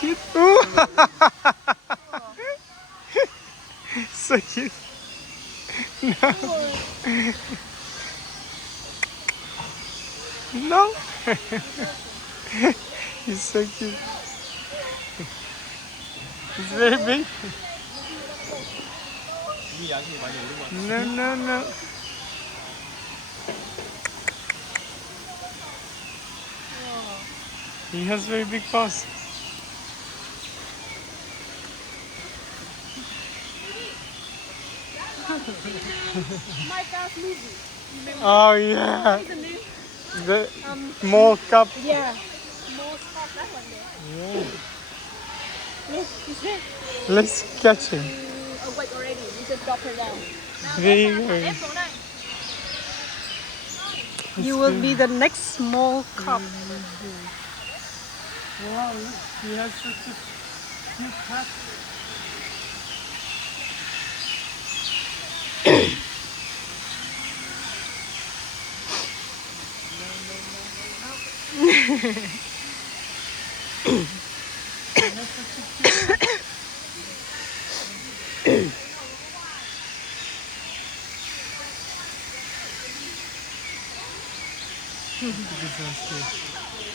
Cute. So cute. No. No. He's so cute. He's very big. No, no, no. He has very big paws. My dad's movie. Oh yeah. The more cup. Yeah. More stuff that one there. Yeah. Look, is it? Let's catch him. Awake already. We just drop her down. There you go. You will be the next small cup. Wow, look, he has such a cute hat.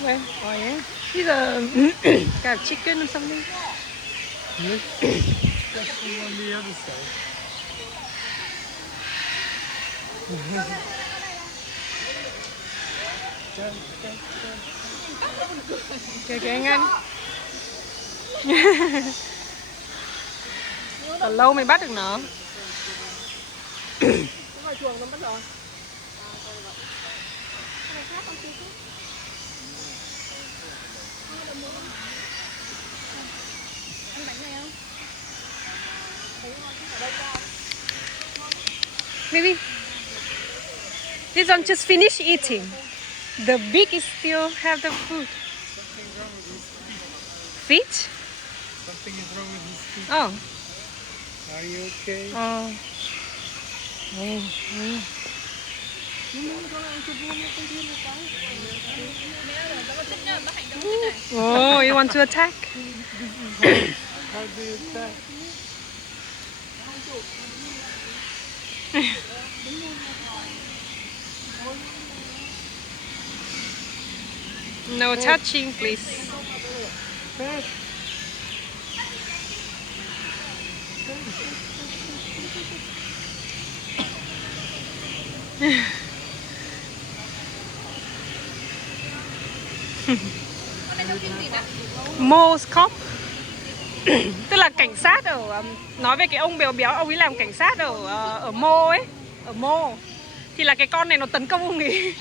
Where? Oh yeah. These are got chicken or something. Let's catch him on the other side. Kìa kìa anh anh. Còn lâu mới bắt được nó. Maybe this one just finished eating. The big is still have the food. Feet? Something is wrong with his feet. Oh. Are you okay? Oh. Oh, you want to attack? How do you attack? No touching, please. Mo's cop. Tức là cảnh sát ở nói về cái ông béo béo, ông ấy làm cảnh sát ở Mô ấy, ở Mô. Thì là cái con này nó tấn công ông ấy.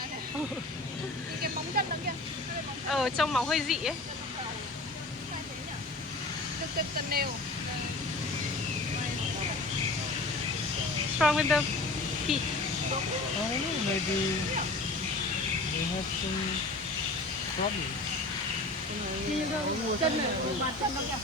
Ở trông máu hơi dị ấy. What's wrong with the feet? I don't know, maybe they have some problems. Chân này, bàn chân nó kìa.